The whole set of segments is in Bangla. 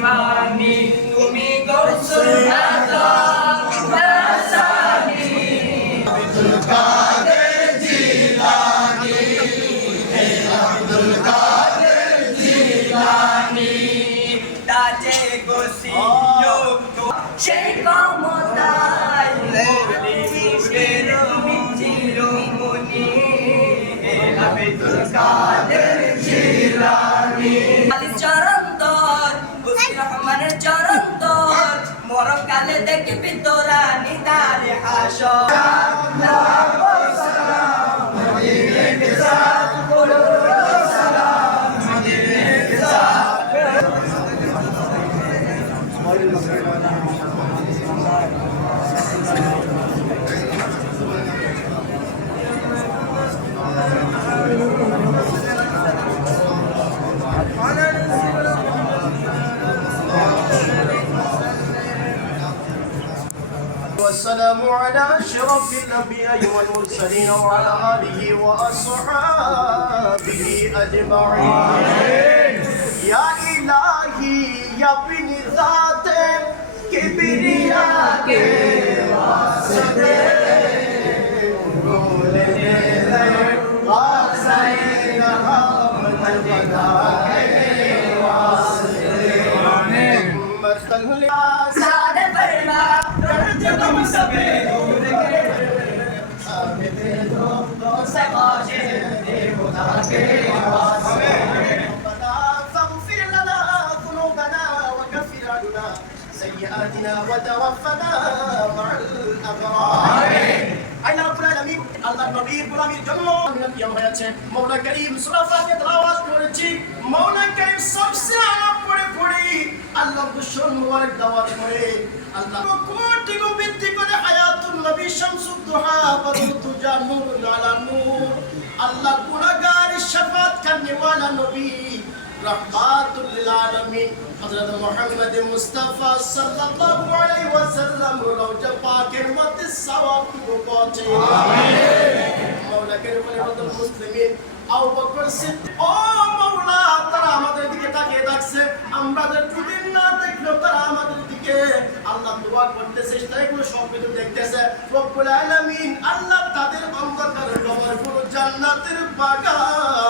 Mani দেখবি তোরা নিদারে হাসর। والسلام على أشرف الأنبياء والمرسلين وعلى آله وأصحابه أجمعين. يا إلهي يا ابن ذات كبرياء کے واسطے بولنے سيئاتنا وتوفنا مع الابرار আল্লাহ রাব্বুল আলামিন আল্লাহ নবীর গোলামীর জন্য নিয়ম হয়েছে মাওলা করিম সূরা ফাতিহা তেলাওয়াত করেছি মাওলা করিম সবচেয়ে আলাপ পড়ে পড়ে আল্লাহ দুশর মুবারক দাওয়াত করে আল্লাহ কোটি গো ভিত্তি করে হায়াতুন নবী শামসুদ দুহা বদরুতু জানুর আলা নূর আল্লাহ গুনাহগার প্রেমালা নবী রহমাতুল আলামিন হযরত মুহাম্মদ মুস্তাফা সাল্লাল্লাহু আলাইহি ওয়াসাল্লাম রওজ পাকের মধ্যে সওয়াব কো পৌঁছে। আমিন। মাওলা কেরমে হযরত মুসলিমিন আবু বকর সিদ্দিক ও মাওলা তারা আমাদের দিকে তাকিয়ে দেখছে আমরা যে দুদিন না দেখল তারা আমাদের দিকে আল্লাহ দোয়া করতেছে তাই কোনো সবকিছু দেখতেছে। রব্বুল আলামিন আল্লাহ তাদের অন্ধকারের কবর পুরো জান্নাতের বাগান।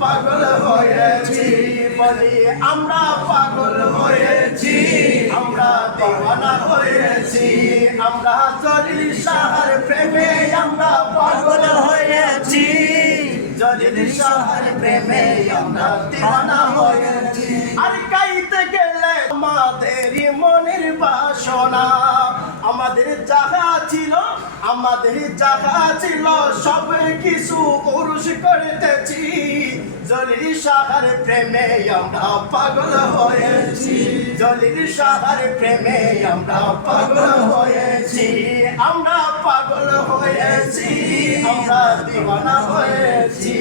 পাগল হয়েছি বলি আমরা পাগল হয়েছি, আমরা দিওয়ানা হয়েছি, আমরা জলিল শাহর প্রেমে আমরা পাগল হয়েছি। জলিল শাহর প্রেমে আমরা দিওয়ানা হয়েছি। আর গাইতে গেলে আমাদেরই মনের বাসনা। আমাদের যাহা ছিল, আমাদের যাহা ছিল, সব কিছু উরুষ করতেছি জলিল শাহার প্রেমে আমরা পাগল হয়েছি। জলিল শাহার প্রেমে আমরা পাগল হয়েছি। আমরা পাগল হয়েছি, আমরা দিওয়ানা হয়েছি।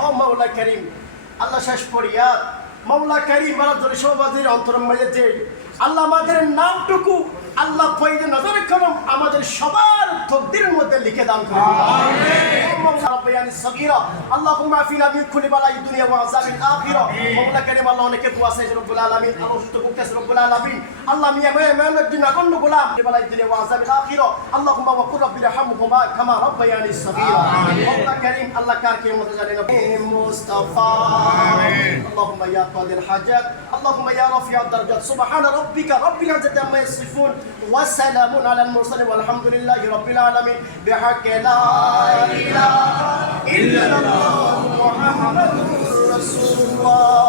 ও মৌলা করিম, আল্লাহ শেষ করিয়া মাওলা করিম আল্লাহ সৌবাদের অন্তরম মেয়েছে আল্লাহ আমাদের নামটুকু আল্লাহ পয়দে নজর করম আমাদের সবার তকদিরের মধ্যে লিখে দান করুন রব্বায়ানি সগীরা আল্লাহুম্মা আফিনা মিন কুল্লি বালাই দুনিয়া ওয়া আযাবিল আখিরা মাওলা করিম আল্লাহ অনেকে দোয়া চাইছে রব্বুল আলামিন আল্লাহ সুস্থ করতে রব্বুল আলামিন আল্লাহ মিয়া মিয়া মিয়া দিন আকন্ন গোলাম বালাই দুনিয়া ওয়া আযাবিল আখিরা আল্লাহুম্মা ওয়া কুর রাব্বির হামহুমা কামা রব্বায়ানি সগীরা মাওলা করিম আল্লাহ কার কে মত জানেন মুস্তাফা اللهم يا قاضي الحاجات اللهم يا رفيع الدرجات سبحان ربك رب العزة عما يصفون وسلام على المرسلين والحمد لله رب العالمين العالمين بحق لا إله إلا الله محمد رسول الله